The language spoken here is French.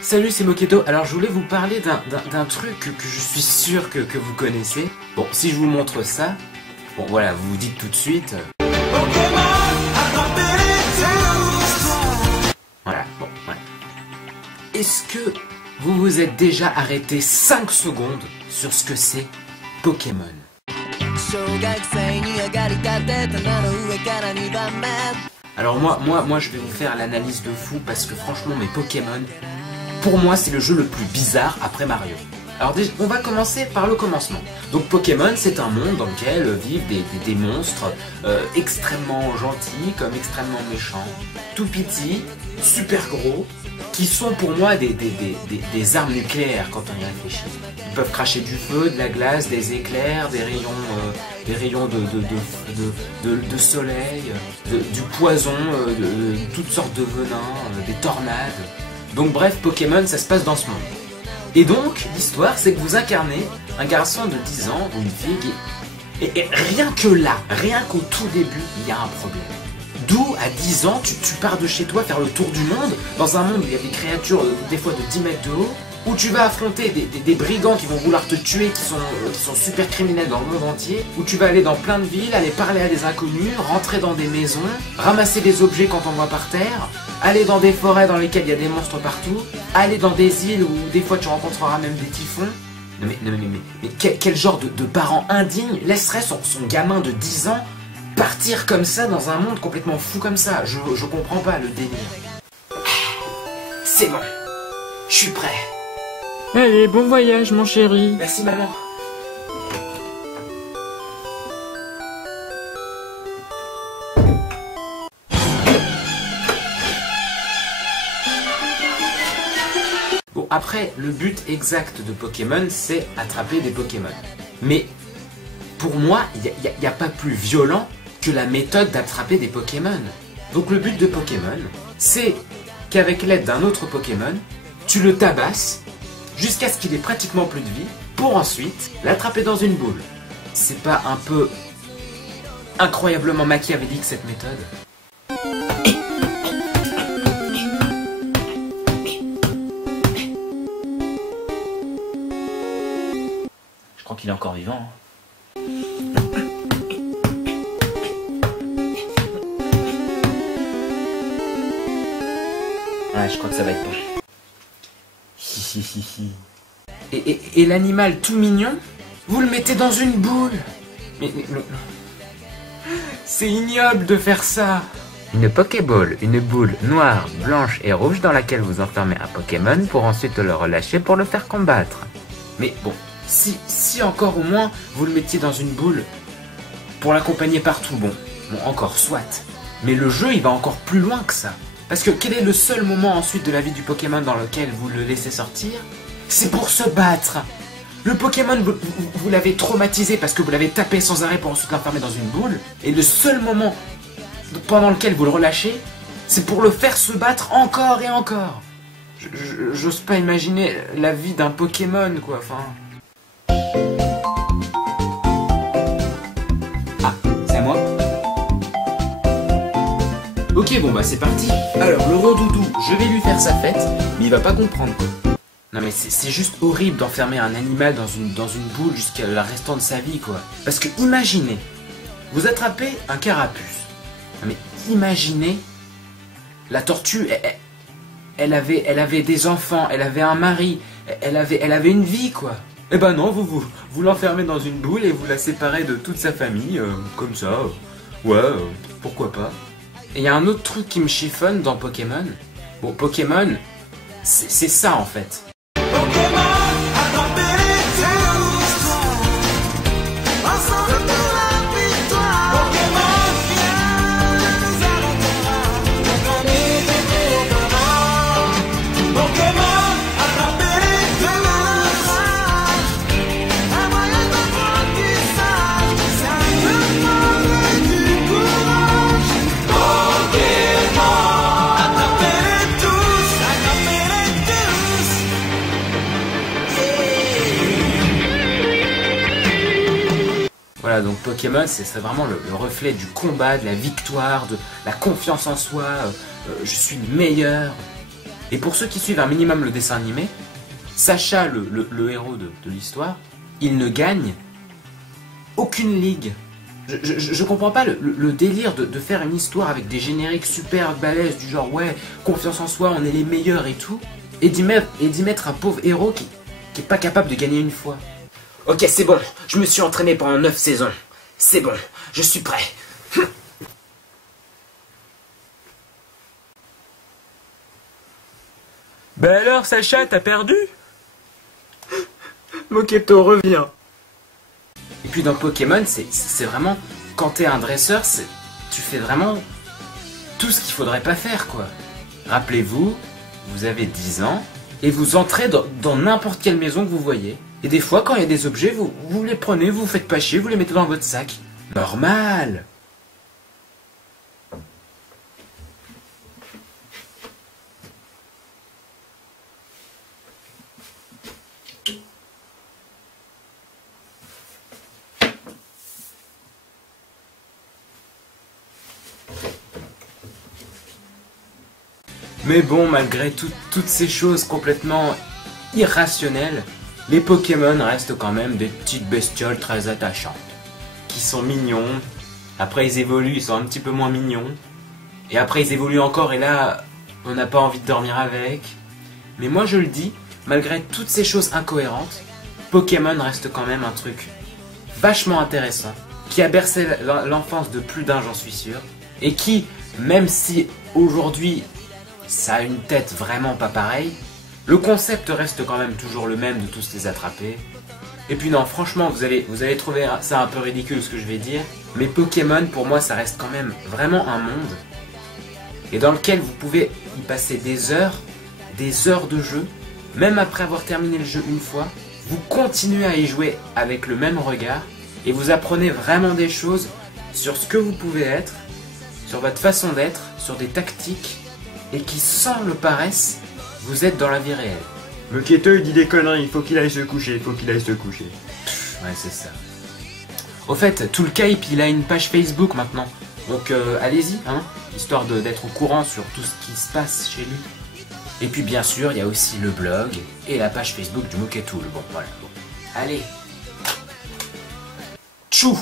Salut, c'est Moketo. Alors je voulais vous parler d'un truc que je suis sûr que vous connaissez. Bon, si je vous montre ça, bon voilà, vous vous dites tout de suite. Voilà, bon, voilà. Est-ce que vous vous êtes déjà arrêté 5 secondes sur ce que c'est Pokémon? Alors moi je vais vous faire l'analyse de fou parce que franchement mes Pokémon, pour moi c'est le jeu le plus bizarre après Mario. Alors déjà, on va commencer par le commencement. Donc Pokémon, c'est un monde dans lequel vivent des monstres extrêmement gentils comme extrêmement méchants, tout petits, super gros, qui sont pour moi des armes nucléaires quand on y réfléchit. Ils peuvent cracher du feu, de la glace, des éclairs, des rayons de soleil, du poison, toutes sortes de venins, des tornades. Donc bref, Pokémon, ça se passe dans ce monde. Et donc, l'histoire, c'est que vous incarnez un garçon de 10 ans ou une fille et rien que là, rien qu'au tout début, il y a un problème. D'où, à 10 ans, tu pars de chez toi faire le tour du monde, dans un monde où il y a des créatures des fois de 10 mètres de haut, où tu vas affronter des brigands qui vont vouloir te tuer, qui sont super criminels dans le monde entier, où tu vas aller dans plein de villes, aller parler à des inconnus, rentrer dans des maisons, ramasser des objets quand on voit par terre, aller dans des forêts dans lesquelles il y a des monstres partout, aller dans des îles où des fois tu rencontreras même des typhons. Mais quel genre de parent indigne laisserait son gamin de 10 ans partir comme ça dans un monde complètement fou comme ça? Je comprends pas le délire. C'est bon, je suis prêt. Allez, bon voyage, mon chéri. Merci, maman. Bon, après, le but exact de Pokémon, c'est attraper des Pokémon. Mais, pour moi, il n'y a pas plus violent que la méthode d'attraper des Pokémon. Donc le but de Pokémon, c'est qu'avec l'aide d'un autre Pokémon, tu le tabasses jusqu'à ce qu'il ait pratiquement plus de vie, pour ensuite l'attraper dans une boule. C'est pas un peu incroyablement machiavélique cette méthode? Je crois qu'il est encore vivant. Ouais, je crois que ça va être bon. Et l'animal tout mignon, vous le mettez dans une boule. Mais c'est ignoble de faire ça. Une Pokéball, une boule noire, blanche et rouge dans laquelle vous enfermez un Pokémon pour ensuite le relâcher pour le faire combattre. Mais bon, si encore au moins vous le mettiez dans une boule pour l'accompagner partout, bon, encore soit. Mais le jeu, il va encore plus loin que ça. Parce que quel est le seul moment ensuite de la vie du Pokémon dans lequel vous le laissez sortir? C'est pour se battre. Le Pokémon, vous l'avez traumatisé parce que vous l'avez tapé sans arrêt pour ensuite l'enfermer dans une boule. Et le seul moment pendant lequel vous le relâchez, c'est pour le faire se battre encore et encore. J'ose pas imaginer la vie d'un Pokémon, quoi, enfin... Ah, c'est à moi? Ok, bon bah c'est parti. Alors le rondoudou, je vais lui faire sa fête, mais il va pas comprendre quoi. Non mais c'est juste horrible d'enfermer un animal dans une boule jusqu'à la restant de sa vie quoi. Parce que imaginez, vous attrapez un carapuce. Non mais imaginez, la tortue, elle avait des enfants, elle avait un mari, elle avait une vie quoi. Eh ben non, vous l'enfermez dans une boule et vous la séparez de toute sa famille, comme ça. Ouais, pourquoi pas. Et il y a un autre truc qui me chiffonne dans Pokémon. Bon, Pokémon, c'est ça en fait. Voilà, donc Pokémon, c'est vraiment le reflet du combat, de la victoire, de la confiance en soi. Je suis le meilleur. Et pour ceux qui suivent un minimum le dessin animé, Sacha, le héros de l'histoire, il ne gagne aucune ligue. Je comprends pas le délire de faire une histoire avec des génériques super balèzes du genre ouais, confiance en soi, on est les meilleurs et tout, et d'y mettre un pauvre héros qui est pas capable de gagner une fois. Ok, c'est bon, je me suis entraîné pendant 9 saisons. C'est bon, je suis prêt. Bah alors, Sacha, t'as perdu? Moketo, reviens. Et puis dans Pokémon, c'est vraiment, quand t'es un dresseur, tu fais vraiment tout ce qu'il faudrait pas faire, quoi. Rappelez-vous, vous avez 10 ans, et vous entrez dans n'importe quelle maison que vous voyez. Et des fois, quand il y a des objets, vous les prenez, vous faites pas chier, vous les mettez dans votre sac. Normal. Mais bon, malgré toutes ces choses complètement irrationnelles, les Pokémon restent quand même des petites bestioles très attachantes. Qui sont mignons, après ils évoluent, ils sont un petit peu moins mignons. Et après ils évoluent encore et là, on n'a pas envie de dormir avec. Mais moi je le dis, malgré toutes ces choses incohérentes, Pokémon reste quand même un truc vachement intéressant, qui a bercé l'enfance de plus d'un, j'en suis sûr. Et qui, même si aujourd'hui ça a une tête vraiment pas pareille, le concept reste quand même toujours le même de tous les attraper. Et puis non, franchement, vous allez trouver ça un peu ridicule ce que je vais dire, mais Pokémon, pour moi, ça reste quand même vraiment un monde, et dans lequel vous pouvez y passer des heures de jeu, même après avoir terminé le jeu une fois, vous continuez à y jouer avec le même regard, et vous apprenez vraiment des choses sur ce que vous pouvez être, sur votre façon d'être, sur des tactiques, et qui, sans le paresse, vous êtes dans la vie réelle. Moketo, il dit des conneries, il faut qu'il aille se coucher, Ouais, c'est ça. Au fait, Toolcape, il a une page Facebook maintenant. Donc allez-y, hein, histoire d'être au courant sur tout ce qui se passe chez lui. Et puis bien sûr, il y a aussi le blog et la page Facebook du Moketo. Bon, voilà. Bon. Allez. Tchou!